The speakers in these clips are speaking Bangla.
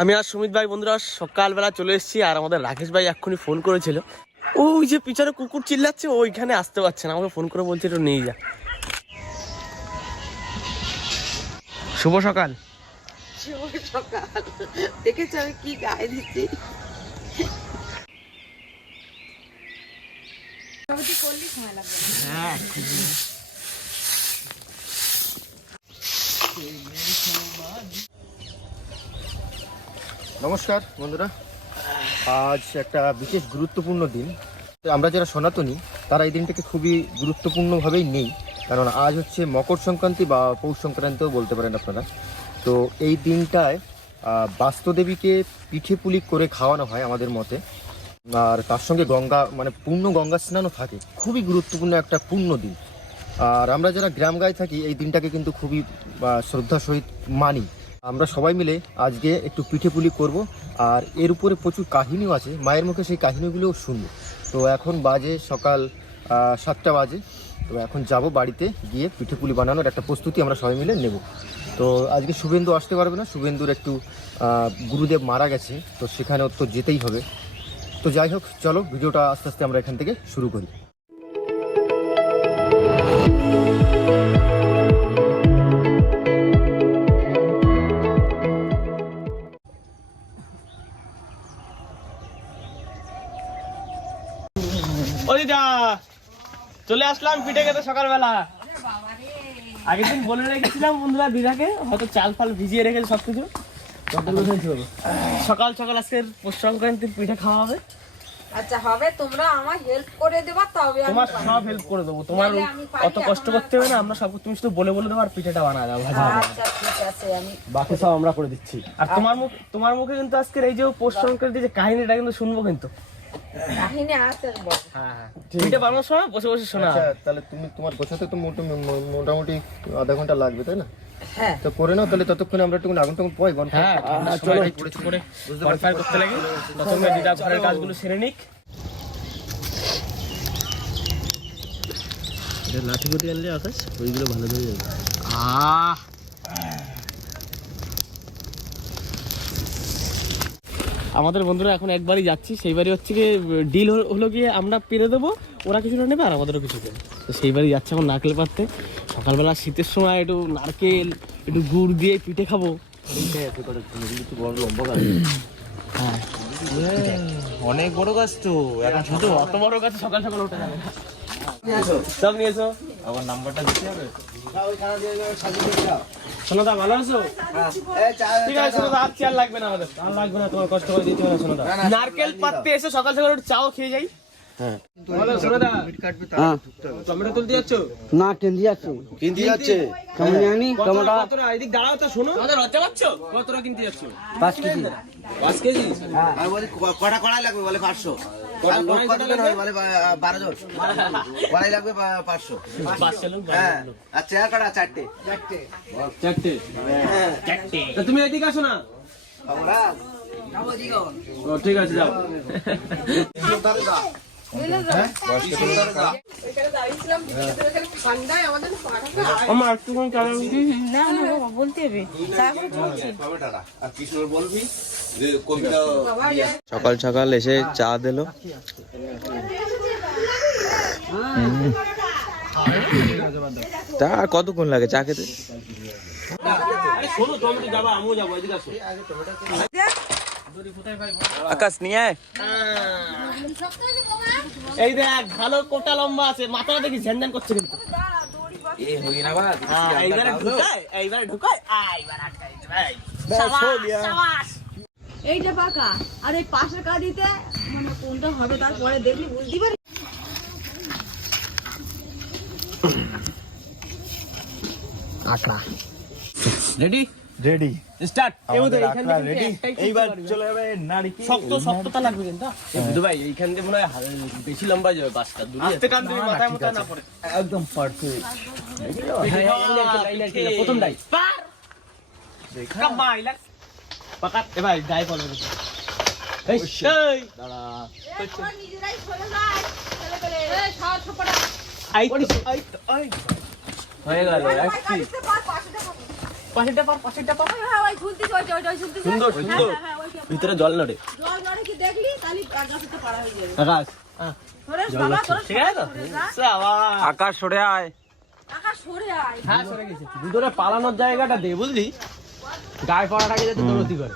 আমি আর সুমিত ভাই বন্ধুরা সকালবেলা চলে এসেছি আর আমাদের রাকেশ ভাই এক্ষুনি ফোন করেছিল। ওই যে পিছনে কুকুর চিল্লাচ্ছে ওইখানে আসতে পারছে না, আমাকে ফোন করে বলছে একটু নিয়ে যা। শুভ সকাল। শুভ সকাল। দেখেছো আমি কি গায়ে দিচ্ছি? হ্যাঁ নমস্কার বন্ধুরা, আজ একটা বিশেষ গুরুত্বপূর্ণ দিন। আমরা যারা সনাতনী তারা এই দিনটাকে খুবই গুরুত্বপূর্ণভাবেই নেই, কারণ আজ হচ্ছে মকর সংক্রান্তি বা পৌষ সংক্রান্তিও বলতে পারেন আপনারা। তো এই দিনটায় বাস্তুদেবীকে পিঠে পুলি করে খাওয়ানো হয় আমাদের মতে, আর তার সঙ্গে গঙ্গা পূর্ণ গঙ্গা স্নানও থাকে। খুবই গুরুত্বপূর্ণ একটা পূর্ণ দিন। আর আমরা যারা গ্রাম গায়ে থাকি এই দিনটাকে কিন্তু খুবই শ্রদ্ধার সহিত মানি। আমরা সবাই মিলে আজকে একটু পিঠে পুলি করবো, আর এর উপরে প্রচুর কাহিনীও আছে, মায়ের মুখে সেই কাহিনীগুলোও শুনবো। তো এখন বাজে সকাল 7টা বাজে। তো এখন যাব বাড়িতে গিয়ে পিঠে পুলি বানানোর একটা প্রস্তুতি আমরা সবাই মিলে নেব। তো আজকে শুভেন্দু আসতে পারবে না, শুভেন্দুর একটু গুরুদেব মারা গেছে, তো সেখানেও তো যেতেই হবে। তো যাই হোক, চলো ভিডিওটা আস্তে আস্তে আমরা এখান থেকে শুরু করি। ও দিদা চলে আসলাম পিঠে খেতে সকালবেলা। আগের দিন বলে রেখেছিলাম বন্ধুরা দিদাকে, হয়তো চাল ফাল ভিজিয়ে রেখেছে সবকিছু। সকাল সকাল আজকের পৌষ সংক্রান্তির পিঠে খাওয়া হবে। আচ্ছা হবে, তোমরা আমার হেল্প করে দেবা তবে আমি তোমার সব হেল্প করে দেবো, তোমার অত কষ্ট করতে হবে না, আমরা সব তুমি শুধু বলে বলে দেবো আর পিঠেটা বানা দাও, ভাজা হবে। আচ্ছা ঠিক আছে, আমি বাকি সব আমরা করে দিচ্ছি। আর তোমার মুখে কিন্তু আজকের এই যে পৌষ সংক্রান্তি যে কাহিনীটা কিন্তু শুনবো কিন্তু। কাহিনী আছে বল। হ্যাঁ পিঠে বানানোর সময় বসে বসে শোনা। আচ্ছা, তাহলে তোমার গোছাতে তো মোটামুটি আধা ঘন্টা লাগবে, তাই না? হ্যাঁ তো করে নাও তাহলে, ততক্ষণে আমরা একটু আগুন টাগুন পাই। হ্যাঁ চলো করে বনফায়ার করতে লাগে। প্রথমে দিদা ঘরের কাজগুলো সেরে নিক। লাঠি গুটি আনলে আকাশ ওইগুলো ভালো ধরে যাবে। আমাদের বন্ধুরা এখন একবারই যাচ্ছি, সেইবারই হচ্ছে গিয়ে ডিল হলো গিয়ে আমরা পেরে দেবো, ওরা কিছুটা নেবে আর আমাদেরও কিছু দেবে। তো সেইবারই যাচ্ছে এখন নারকেল পাড়তে। সকালবেলা শীতের সময় একটু নারকেল একটু গুড় দিয়ে পিঠে খাবো। হ্যাঁ অনেক বড় গাছ তো, এখন ছোট, অত বড় গাছ সকাল সকাল উঠে যাবে। সব নিয়েছো? আমার নাম্বারটা দিতে হবে। সোনাদা ভালো আছো? ঠিক আছে সোনাদা, আর চেয়ার লাগবে না, আমাদের আর লাগবে না, তোমার কষ্ট করে দিতে হবে সোনাদা। নারকেল পাততে এসে সকাল সকাল একটু চাও খেয়ে যাই। হ্যাঁ বলো সোনাদা, টমেটো তুলতে যাচ্ছ? না কিনতে যাচ্ছে কিনতে যাচ্ছে? কেমন জানি টমেটো কতটা এদিক দাঁড়াও তো, শোনো আমাদের লজ্জা পাচ্ছ? কতটা কিনতে যাচ্ছ? 5 কেজি 5 কেজি? আমি বলি কটা কড়াই লাগবে, বলে 500। আর লোক কতজন হবে, বলে 12 জন। কড়াই লাগবে 500। 5 লোক? হ্যাঁ, আর চেয়ার কটা? 4টে। চারটে। তা তুমি এদিকে আসো না। আমরা ও ঠিক আছে যাও। আমার একটুখানি চালান। না না বাবা বলতে হবে, তারপরে বলছি। আর কৃষ্ণর বলবি যে কবিতা। সকাল সকাল এসে চা দিল। তা আর কতক্ষণ লাগে চা খেতে? শোনো তুমি যাবা, আমিও যাবো, এদিকে আসো। আকাশ নিয়ে আয়। এই দেখ ভালো কোটা লম্বা আছে, মাথাটা দেখি ঝ্যান করছে কিন্তু। এইবারে ঢুকায় এইটা পাকা আর এই পাশের কাঁদিতে মানে কোনটা হবে তারপরে দেখলি বুঝতে পারি। Ready start. এইবার চলে যাবে নারকেল। শক্ততা লাগবে কিন্তু দুদু ভাই, এইখান দিয়ে মনে হয় বেশি লম্বা যাবে বাসটা। আস্তে টান দিবি, মাথায় মাথায় না পড়ে। একদম পারফেক্ট। প্রথম ডাই পার কামাইলা পাকা। এ ভাই ডাই ফলো করো। এই দাঁড়া, নিজেরাই চলে যায় চলে গেলে এই সব ছপড়া আই হয়ে গেল। পাশেরটা পার হ্যাঁ ওই ঝুলতিস ওইটা ঝুলতিস সুন্দর, সুন্দর। ভিতরে জল নড়ে জল জলে কি দেখলি তাহলে আকাশে পারা হয়ে যাবে আকাশ ধরে বাবা ধরে ঠিক আছে তো সাবাস। আকাশ সরে আয়। আকাশ সরে আয় হ্যাঁ সরে গেছে দুটোরে পালানোর জায়গাটা দে বুঝলি গায়ে পড়াটাকে যাতে দৌড়তি করে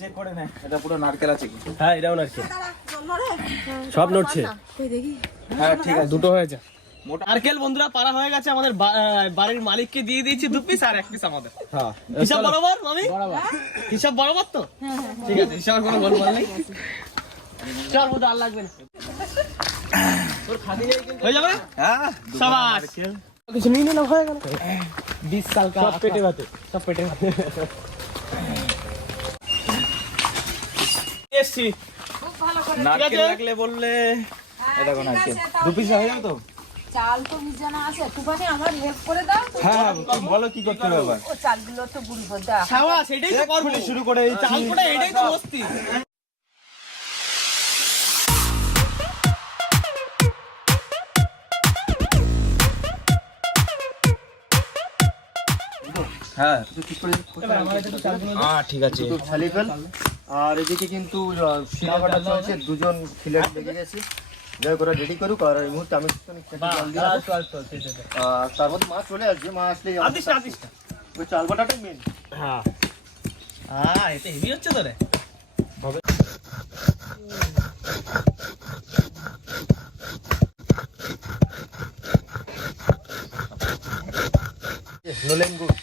চেক করে নে এটা পুরো নারকেল আছে কি। হ্যাঁ এটাও নারকেল সব নড়ছে কই দেখি হ্যাঁ ঠিক আছে। দুটো হয়েছে নারকেল বন্ধুরা পারা হয়ে গেছে আমাদের বাড়ির মালিককে দিয়ে দিয়েছি 2 পিস আর 1 পিস আমাদের হ্যাঁ হিসাব বরাবর মামি হিসাব বরাবর তো ঠিক আছে হিসাবের কোনো গোলমাল নেই চল বোধ আর লাগবে না তোর খাদি নেই কিন্তু হয়ে যাবে হ্যাঁ সাবাস কিছু নিয়ে নিলাম হয়ে গেল 20 সাল কা সব পেটে ভাতে এসছি খুব ভালো করে নারকেল লাগলে বললে এটা কোন নারকেল 2 পিস হয়ে যাবে তো। চাল তো মিজানা আছে একটুখানি আমার হেল্প করে দাও তো। হ্যাঁ তুমি বলো কি করতে হবে এবার। ও চালগুলো তো গুঁড়ি করে দাও সাবাস এটাই তো করব শুরু করে এই চাল কোটা এটাই তো মস্তি হ্যাঁ হ্যাঁ ঠিক আছে। দুটো ছালি ফেল। আর এদিকে কিন্তু শিলা কাটা চলছে, 2জন খিলেট লেগে গেছে। যাই করে রেডি করুক আর এই মুহূর্তে আমি একটুখানি জল দিয়ে রাখবো। আর তার মধ্যে মাছ চলে আসবে, মাছ আসলেই আদিশটা ওই চাল বাটাটাই মেন। হ্যাঁ এটা হেভি হচ্ছে তো রে নলেন গুড়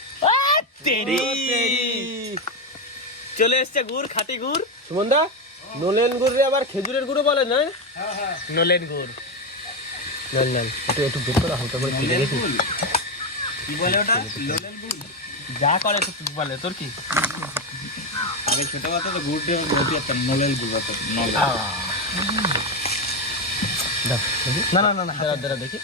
চলে এসছে গুড় খাঁটি গুড় সুমনদা নলেন গুড় রে আবার খেজুরের গুড়ও বলে না নলেন গুড় নলেন একটু বের করে হালকা করে ফেলে রেখে কি বলে ওটা লোলেল গুড়। যা করে তো বলে তোর কি আগে ছোট বাচ্চা তো গুড় দিয়ে বলতে একটা নলেল গুড় বাচ্চা নলেল। না না না না দাঁড়া দেখি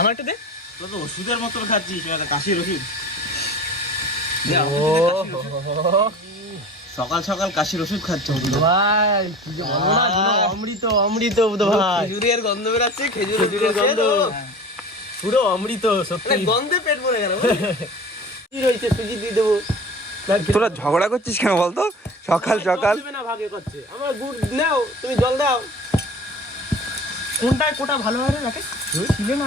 আমার একটু দে তো তো ওষুধের মতো খাচ্ছিস এটা কাশির ওষুধ। সকাল সকাল কাশির ওষুধ খাচ্ছ ভাই কি যে বলো না অমৃত অমৃত ভাই খেজুরের গন্ধ বেরাচ্ছে খেজুরের গন্ধ পুরো অমৃত সত্যি গন্ধে পেট ভরে গেল কি রইছে সুজি দিয়ে দেবো তোরা ঝগড়া করছিস কেন বলতো সকাল সকাল। না ভাগে করছে আমার গুড় নাও তুমি জল দাও কোনটায় কোটা ভালো হয় রে নাকি ছিলে না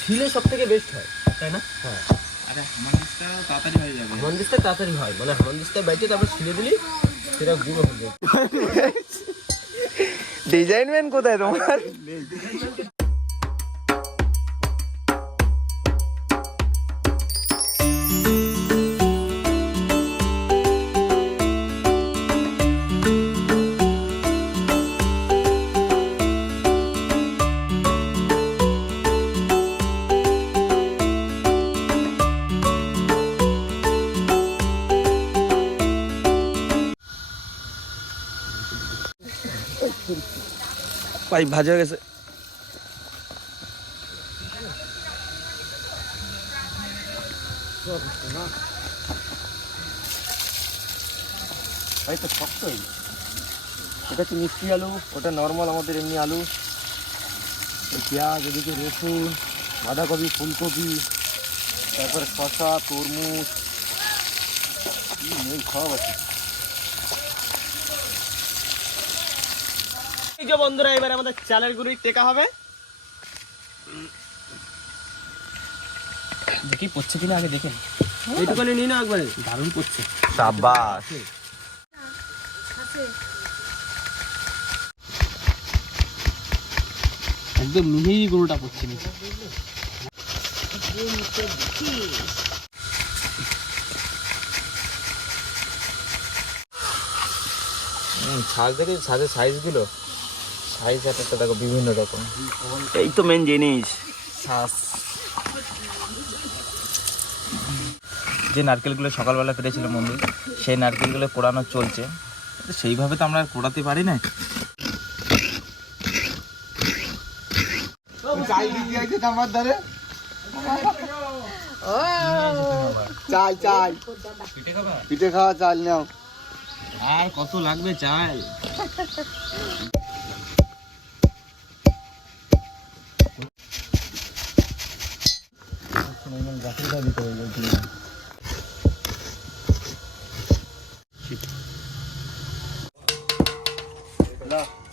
ছিলে সব থেকে বেস্ট হয় তাই না হ্যাঁ আরে হামানদিসটা তাড়াতাড়ি হয়ে যাবে। হামানদিসটা তাড়াতাড়ি হয় মানে হামানদিসটা বাইটে তারপর ছিলে দিলি সেটা গুঁড়ো হয়ে যায় ডিজাইন ম্যান কোথায় তোমার? ভাই ভাজা হয়ে গেছে। ভাই তো শক্তই। এটা হচ্ছে মিষ্টি আলু, ওটা নর্মাল আমাদের এমনি আলু। এই পেঁয়াজ, এদিকে রসুন, বাঁধাকপি, ফুলকপি, তারপরে শসা, তরমুজ, এই সব আছে। এই যে বন্ধুরা এবারে আমাদের চালের গুঁড়ি টেকা হবে দেখি পড়ছে কিনা আগে দেখেন এইটুখানি নিই না একবারে দারুণ পড়ছে সাবাস। একদম মিহি গুঁড়োটা পড়ছে নিচে ছাঁচ দেখে ছাঁচের সাইজগুলো সাইজ একটা দেখো বিভিন্ন রকম। এই তো মেন জিনিস ছাঁচ। যে নারকেলগুলো সকালবেলা পেরেছিল মন্দির সেই নারকেলগুলো পোড়ানো চলছে, সেইভাবে তো আমরা আর পোড়াতে পারি না। চাল চাল পিঠে খাওয়া চাল নাও। আর কত লাগবে চাল?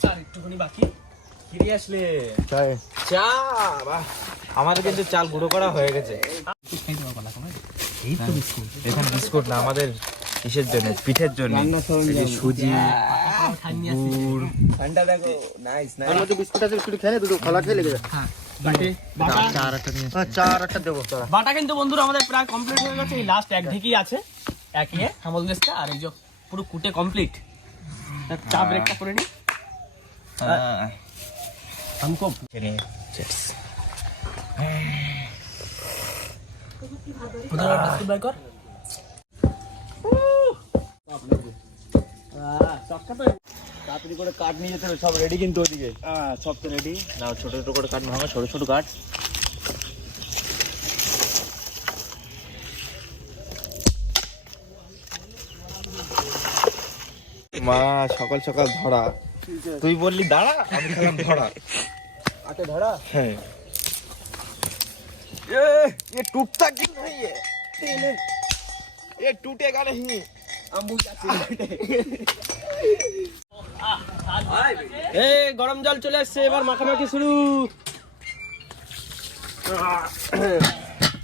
চার একটুখানি বাকি ফিরে আসলে চা বাহ, আমাদের কিন্তু চাল গুঁড়ো করা হয়ে গেছে। এই তো বিস্কুট এখানে বিস্কুট না, আমাদের কিসের জন্য, পিঠের জন্য। এই যে সুজি, গুড়, ঠান্ডা দেখো, নাইস তার নাইস। মধ্যে বিস্কুট আছে, একটু খেয়ে নে, দুটো খোলা খেয়ে লেগে যাবে। চার একটা নিয়ে চা আর একটা দেবো তোরা। বাটা কিন্তু বন্ধুরা আমাদের প্রায় কমপ্লিট হয়ে গেছে। এই লাস্ট এক ঢেকি আছে, একে হামল দেশটা, আর এই যে পুরো কুটে কমপ্লিট। চা ব্রেকটা করে নি हमको उधर बिस्कुट बाय कर তাড়াতাড়ি করে কাট নিয়ে যেতে হবে, সব রেডি কিন্তু ওদিকে। সব তো রেডি। নাও ছোট ছোট করে কাট, ভাঙা ছোট ছোট কাট। মা সকাল সকাল ধরা, তুই বললি দাঁড়া, আমি খেলাম ধরা। আচ্ছা ধরা। হ্যাঁ, ये टूटता क्यों नहीं है? ये टूटेगा नहीं। এই গরম জল চলে আসছে, এবার মাখামাখি শুরু।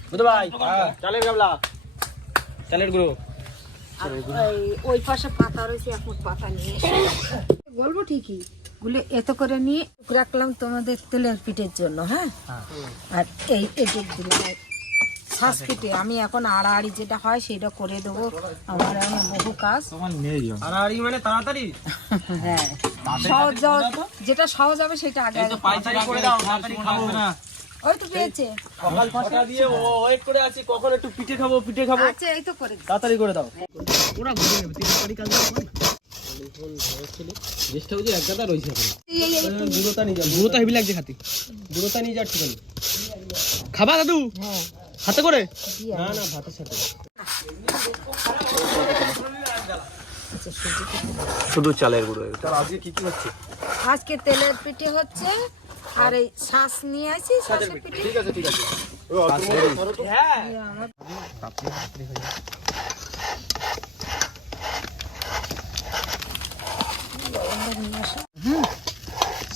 বুঝতে ভাই, চালের গাবলা, চালের গুঁড়ো। ওই পাশে পাতা রয়েছে, এখন পাতা নিয়ে বলবো ঠিকই গুলো এত করে নিয়ে রাখলাম তোমাদের তেলের পিঠের জন্য। হ্যাঁ, আর এই এটুক দিলাম শ্বাস কেটে আমি এখন আড়াআড়ি যেটা হয় সেটা করে দেবো। আমার এখন বহু কাজ। আড়াআড়ি মানে তাড়াতাড়ি। হ্যাঁ, সহজ যেটা সহজ হবে সেটা আগে আগে পাইচারি করে দাও, তাড়াতাড়ি খাবো না। ওই তো পেয়েছে। সকাল 6টা দিয়ে ওয়েট করে আছি, কখন একটু পিঠে খাবো পিঠে খাবো। আচ্ছা, এই তো করে দিই। তাড়াতাড়ি করে দাও। ওরা ঘুরে নেবে, 3 কাজ করবে। চেষ্টা হচ্ছে এক গাদা রইছে এখন। গুঁড়োটা নিয়ে যা, গুঁড়োটা হেভি লাগছে খাতি। গুঁড়োটা নিয়ে যা ঠিকানি। খাবা দাদু? হ্যাঁ, হাতে করে? দিয়ে না না, ভাতের সাথে। শুধু চালের গুঁড়ো। আজকে কি কি হচ্ছে? আজকে তেলের পিঠে হচ্ছে, আর এই শ্বাস নিয়ে আসি, শ্বাসের পিঠে। ঠিক আছে ঠিক আছে। ও অল্প মতো ধরো তো। হ্যাঁ, এই আমার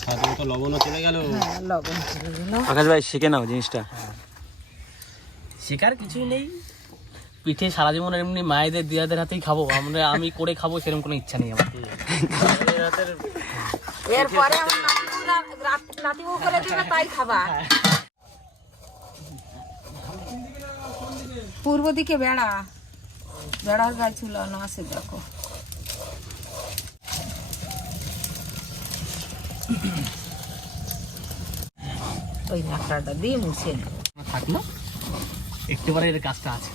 সাথে তো লবণও চলে গেল। হ্যাঁ, লবণ করে দিলাম। আকাশ ভাই শিখে নাও জিনিসটা। শেখার কিছুই নেই। পিঠে সারা জীবন এমনি মায়েদের দিদাদের হাতেই খাবো, আমি করে খাবো সেরকম কোনো ইচ্ছা নেই আমার। এরপরে আমার নাতিবউ করে দেবে, তাই খাবা। পূর্ব দিকে বেড়া, বেড়ার গাছ ঝুলানো আছে দেখো। ওই নাকড়াটা দিয়ে মুছে নেব। থাক না, একটু পরে এর কাজটা আছে।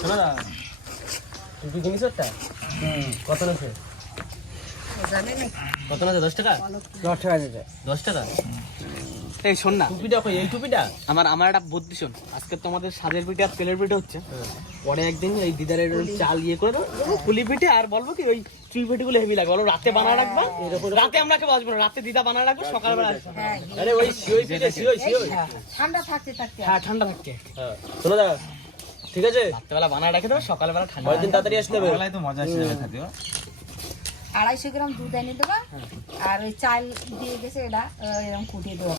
শোনো না, তুমি জিনিস একটা কত আছে? কত আছে? 10 টাকা? 10 টাকা দিতে। 10 টাকা? এই শোন না, টুপিটা কই? এই টুপিটা আমার একটা বুদ্ধি শোন। আজকে তোমাদের সাজের পিঠে আর তেলের পিঠে হচ্ছে, পরে একদিন এই দিদারের চাল ইয়ে করে দেবো, পুলি পিঠে, আর বলবো কি ওই চুই পিঠে গুলো হেভি লাগবে, বলো রাতে বানায় রাখবা। রাতে আমরা কেউ আসবো না, রাতে দিদা বানায় রাখবো, সকালবেলা আসবো। আরে ওই সিওই পিঠে, সিওই। ঠান্ডা থাকতে থাকতে হ্যাঁ, ঠান্ডা থাকতে। শোনো দাদা, ঠিক আছে, রাত্রেবেলা বানায় রেখে দেবো, সকালবেলা ঠান্ডা। পরের দিন তাড়াতাড়ি আসতে হবে। তো মজা আসে যাবে থাকে। 250 গ্রাম দুধ এনে দেবা, আর ওই চাল দিয়ে গেছে এটা এরকম কুটিয়ে দেবো।